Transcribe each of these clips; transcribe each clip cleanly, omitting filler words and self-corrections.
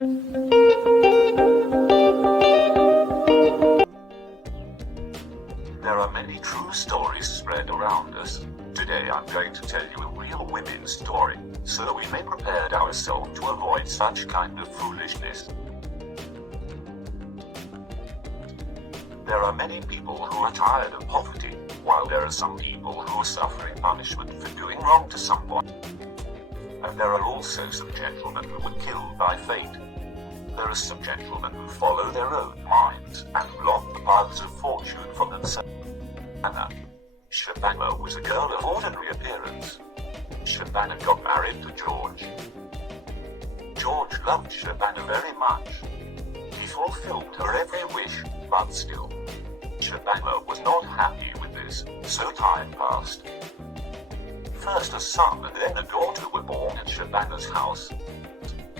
There are many true stories spread around us. Today I'm going to tell you a real women's story, so we may prepare ourselves to avoid such kind of foolishness. There are many people who are tired of poverty, while there are some people who are suffering punishment for doing wrong to someone. And there are also some gentlemen who were killed by fate. There are some gentlemen who follow their own minds and block the paths of fortune for themselves. Shabana was a girl of ordinary appearance. Shabana got married to George. George loved Shabana very much. He fulfilled her every wish, but still, Shabana was not happy with this, so time passed. First a son and then a daughter were born at Shabana's house.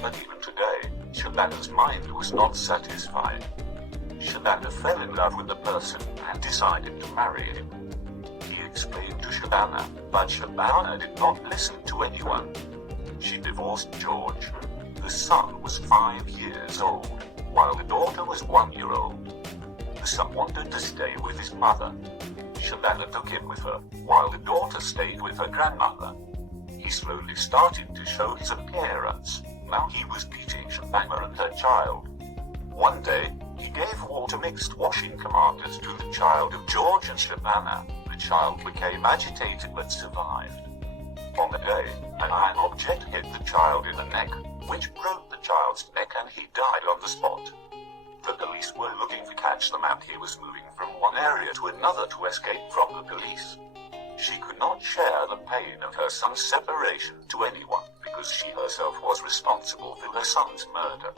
But even today, Shabana's mind was not satisfied. Shabana fell in love with the person and decided to marry him. He explained to Shabana, but Shabana did not listen to anyone. She divorced George. The son was 5 years old, while the daughter was 1 year old. The son wanted to stay with his mother. Shabana took him with her, while the daughter stayed with her grandmother. He slowly started to show his appearance. Now he was beating Shabana and her child. One day, he gave water-mixed washing commanders to the child of George and Shabana. The child became agitated but survived. On the day, an iron object hit the child in the neck, which broke the child's neck and he died on the spot. The police were looking to catch the man. He was moving from one area to another to escape from the police. She could not share the pain of her son's separation to anyone, because she herself was responsible for her son's murder.